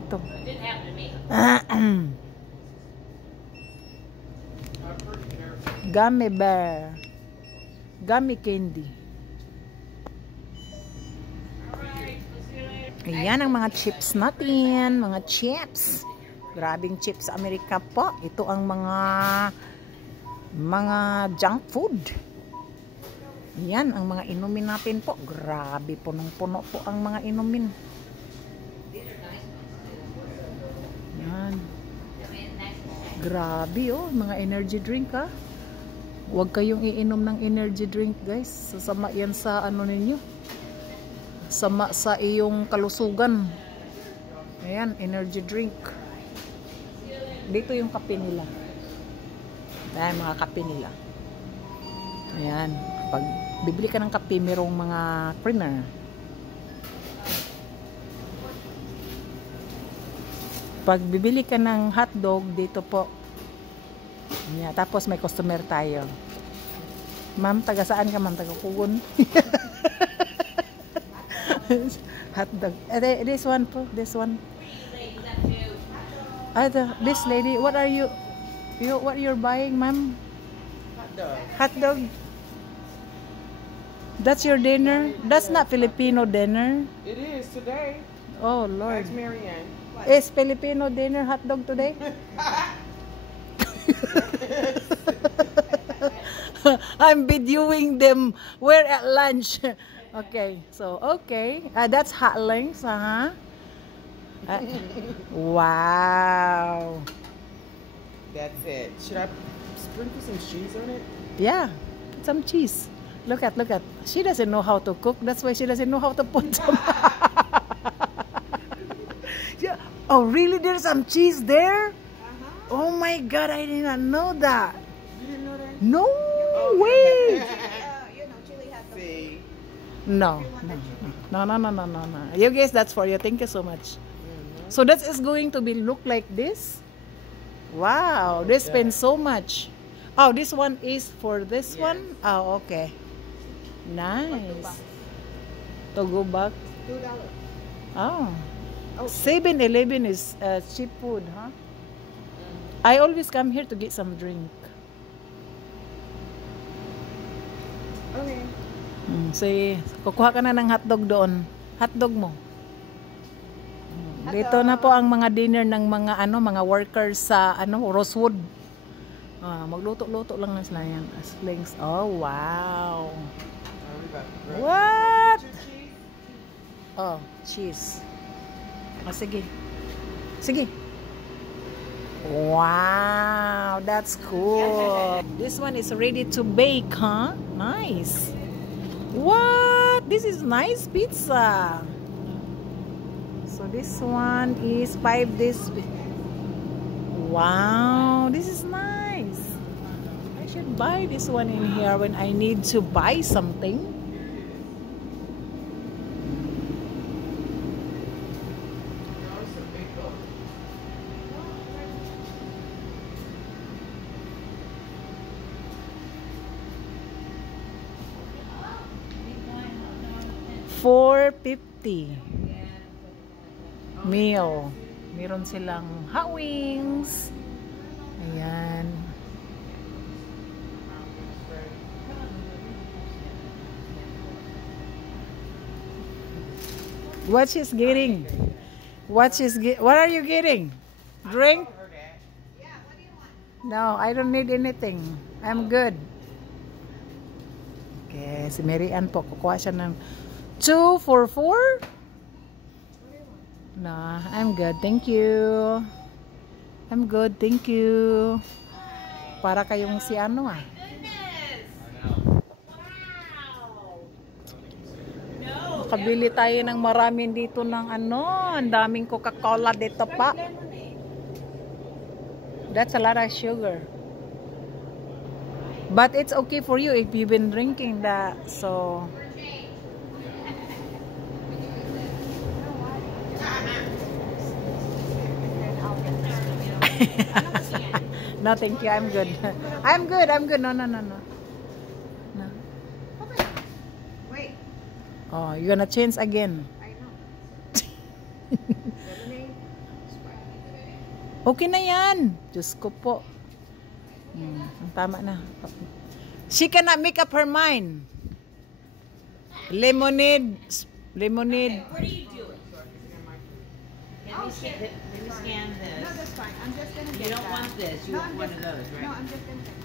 Ito. Gummy bear. Gummy candy. Ayan ang mga chips natin. Mga chips. Grabing chips sa Amerika po. Ito ang mga junk food. Ayan ang mga inumin natin po. Grabe, punong-puno po ang mga inumin. Ayan. Grabe oh, mga energy drink ha. Huwag kayong iinom ng energy drink guys. Sasama yan sa ano ninyo. Sama sa iyong kalusugan. Ayan, energy drink. Dito yung kape nila. Ayan, mga kape nila. Ayan. Pag bibili ka ng kape, merong mga creamer. Pag bibili ka ng hotdog, dito po. Ayan, tapos may customer tayo. Ma'am, taga saan ka ma'am? Taga Kugon? Hotdog. This one po. This one. This lady, what are you? What you're buying, ma'am? Hotdog. Hotdog. That's your dinner? That's not Filipino dinner. It is today. Oh Lord. Ask Marianne. Is Filipino dinner hotdog today? I'm videoing them. We're at lunch. Okay, so okay. That's hot links, wow. That's it. Should I sprinkle some cheese on it? Yeah, some cheese. Look at. She doesn't know how to cook. That's why she doesn't know how to put some. Yeah. Oh, really? There's some cheese there? Oh my God, I did not know that. You didn't know that? No way. Chili has see. No. You guys, that's for you. Thank you so much. So that is going to be look like this. Wow, they spend so much. Oh, this one is for this one. Oh, okay. Nice. To go back. $2. Oh. 7-Eleven is cheap food, huh? I always come here to get some drink. Okay. Sige, kukuha ka na ng hotdog doon. Hotdog mo. Dito na po ang mga dinner ng mga workers sa Rosewood. Magluto-luto lang na sila yan. Slings. Oh, wow. What? Oh, cheese. Oh, sige. Sige. Wow, that's cool. This one is ready to bake, huh? Nice. What? This is nice pizza. So this one is 5 days. Wow, this is nice. I should buy this one in here when I need to buy something. $4.50 meal. Meron silang hot wings. Ayan. What she's getting? What are you getting? Drink? No, I don't need anything. I'm good. Okay, si Mary Ann po, kukuha siya ng 2 for 4? No, I'm good. Thank you. I'm good. Thank you. Para kayong si ano ah. Nakabili tayo ng maraming dito ng ang daming Coca-Cola dito pa. That's a lot of sugar. But it's okay for you if you've been drinking that. So no, thank you. I'm good. I'm good. No. Wait. Oh, you're gonna change again. I know. Okay na yan. Diyos ko po. Tama na. She cannot make up her mind. Lemonade. Lemonade. What are you doing? Let me scan this. No, that's fine. I'm just gonna You get don't that. want this. You No, want I'm one just- of those, right? No, I'm just gonna get